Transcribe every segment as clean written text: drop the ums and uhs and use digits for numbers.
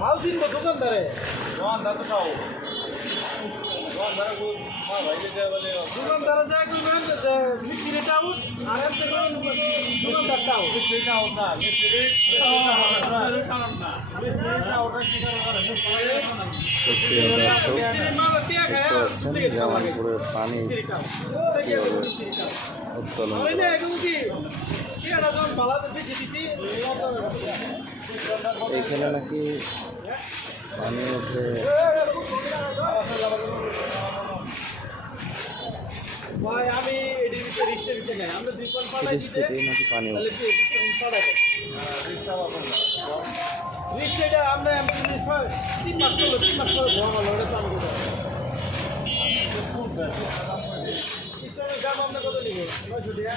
মাল কিনবো দোকানদারে দোকানদারা যা করবেন মিস্ত্রিটা আউট আর এমনি দোকানদারটা আউট মিস্ত্রিটা আউট না জামালপুরের পানি উত্তোলন এইখানে নাকি পানি উঠে আমি নাকি পানি উঠে আমরা 3 মাস হলো 3 মাস পরে ধোয়া ভালো ওটা চালু করে দাম আমরা কত নিব 900 টাকা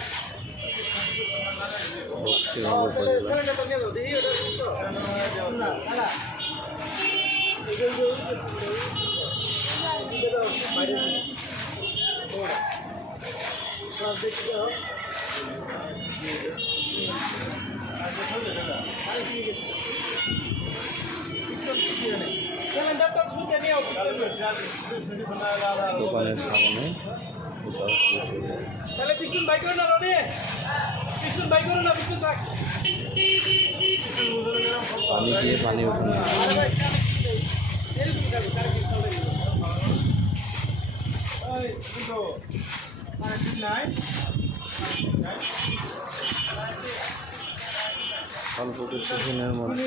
দোকানের সামনে তাহলে পিছন বাইক করে না রনি পিছন বাইক করে না পিছন থাক পানি দিয়ে পানি উঠে না অল্প কিছুদিনের মধ্যে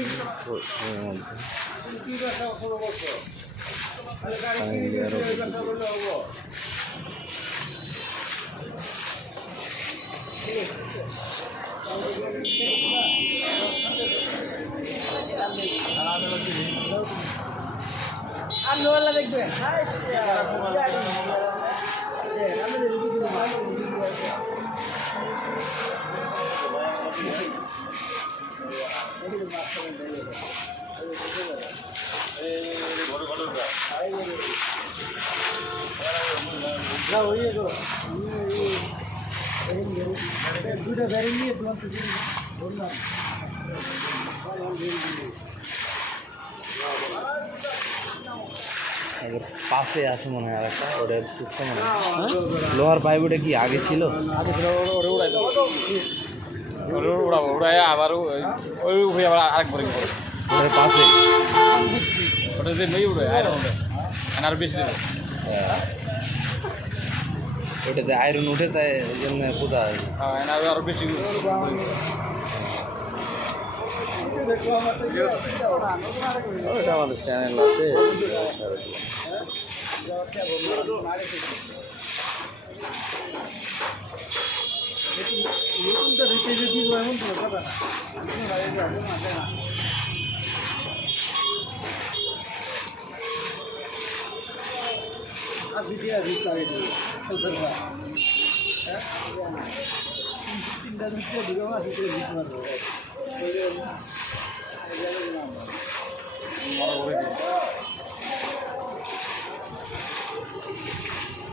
আর লোয়ালা দেখবেন দুটো গাড়ি নিয়ে তোমার বললাম পাশে আছে মনে হয় আরেকটা ওটা ফুটছে মনে হয় লোহার পাইপ ওটা কি আগে ছিল ওড়াই আবার ওই উঠে আবার আরেকবার ওটার পাশে ওটা যে নেই উড়ে আয়রন উড়ে আর বেশি দেবে ওটাতে আয়রন উঠে তাই ওই জন্য কোথায় হ্যাঁ আরো বেশি ওটা আমাদের চ্যানেল আছে তিনটা